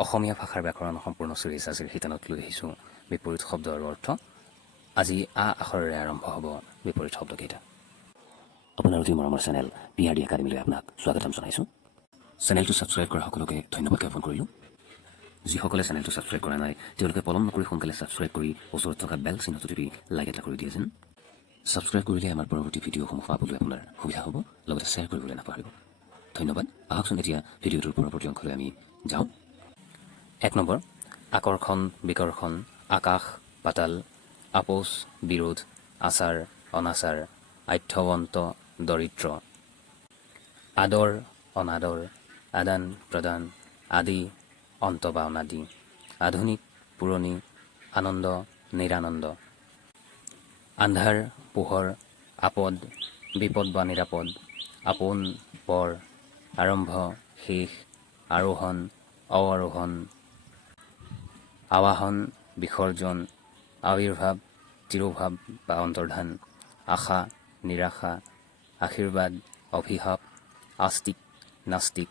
অসমীয়া ভাষাৰ ব্যাকৰণ সম্পূৰ্ণ চিৰিজ আজিৰ শিতানত লৈ আহিছোঁ বিপৰীত শব্দ আৰু অৰ্থ। আজি আ আখৰেৰে আৰম্ভ হ'ব বিপৰীত শব্দকেইটা। আপোনাৰ অতি মৰমৰ চেনেল PRD একাডেমীলৈ আপোনাক স্বাগতম জনাইছোঁ। চেনেলটো ছাবস্ক্ৰাইব কৰা সকলোকে ধন্যবাদ জ্ঞাপন কৰিলোঁ। যিসকলে চেনেলটো ছাবস্ক্ৰাইব কৰা নাই তেওঁলোকে পলম নকৰি সোনকালে ছাবস্ক্ৰাইব কৰি ওচৰত থকা বেল চিহ্নটো টিপি লাইক এটা কৰি দিয়ে যেন। ছাবস্ক্ৰাইব কৰিলে আমাৰ পৰৱৰ্তী ভিডিঅ'সমূহ পাবলৈ আপোনাৰ সুবিধা হ'ব, লগতে শ্বেয়াৰ কৰিবলৈ নাপাহৰিব। ধন্যবাদ। আহকচোন এতিয়া ভিডিঅ'টোৰ পৰৱৰ্তী অংশলৈ আমি যাওঁ। 1 নম্বৰ, আকৰ্ষণ, বিকৰ্ষণ, আকাশ, পাতাল, আপোচ, বিৰোধ, আচাৰ, অনাচাৰ, আধ্যৱন্ত, দৰিদ্ৰ, আদৰ, অনাদৰ, আদান প্ৰদান, আদি, অন্ত বা অনাদি, আধুনিক, পুৰণি, আনন্দ, নিৰানন্দ, আন্ধাৰ, পোহৰ, আপদ, বিপদ বা নিৰাপদ, আপোন, পৰ, আৰম্ভ, শেষ, আৰোহণ, অৱৰোহণ, আৱাহন, বিসৰ্জন, আবিৰ্ভাৱ, তিৰোভাৱ বা অন্তৰ্ধান, আশা, নিৰাশা, আশীৰ্বাদ, অভিশাপ, আস্তিক, নাস্তিক,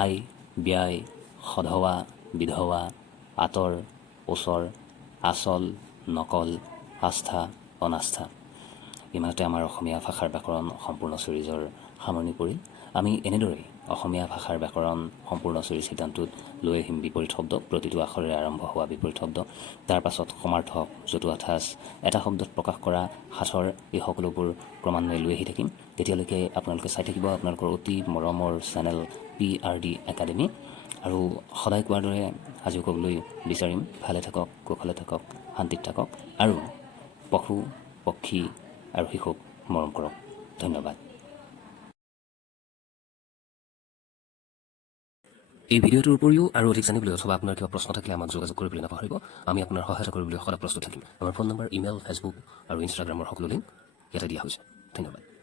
আয়, ব্যয়, সধৱা, বিধৱা, আঁতৰ, ওচৰ, আচল, নকল, আস্থা, অনাস্থা। ইমানতে আমাৰ অসমীয়া ভাষাৰ ব্যাকৰণ সম্পূৰ্ণ চিৰিজৰ সামৰণি পৰিল। আমি এনেদৰেই অসমীয়া ভাষাৰ ব্যাকৰণ সম্পূৰ্ণ চিৰিজ শিতানটোত লৈ আহিম বিপৰীত শব্দ, প্ৰতিটো আখৰেৰে আৰম্ভ হোৱা বিপৰীত শব্দ, তাৰ পাছত সমাৰ্থক, জতুৱা ঠাঁচ, এটা শব্দত প্ৰকাশ কৰা সাঁথৰ, এই সকলোবোৰ ক্ৰমান্বয়ে লৈ আহি থাকিম। তেতিয়ালৈকে আপোনালোকে চাই থাকিব আপোনালোকৰ অতি মৰমৰ চেনেল PRD একাডেমী। আৰু সদায় কোৱাৰ দৰে আজিও ক'বলৈ বিচাৰিম, ভালে থাকক, কুশলে থাকক, শান্তিত থাকক আৰু পশু, পক্ষী আৰু শিশুক মৰম কৰক। ধন্যবাদ। এই ভিডিঅ'টোৰ উপৰিও আৰু অধিক জানিবলৈ অথবা আপোনাৰ কিবা প্ৰশ্ন থাকিলে আমাক যোগাযোগ কৰিবলৈ নাপাহৰিব। আমি আপোনাৰ সহায়তা কৰিবলৈ সদায় প্ৰস্তুত থাকিম। আমাৰ ফোন নম্বৰ, ইমেইল, ফেচবুক আৰু ইনষ্টাগ্ৰামৰ সকলো লিংক ইয়াতে দিয়া হৈছে। ধন্যবাদ।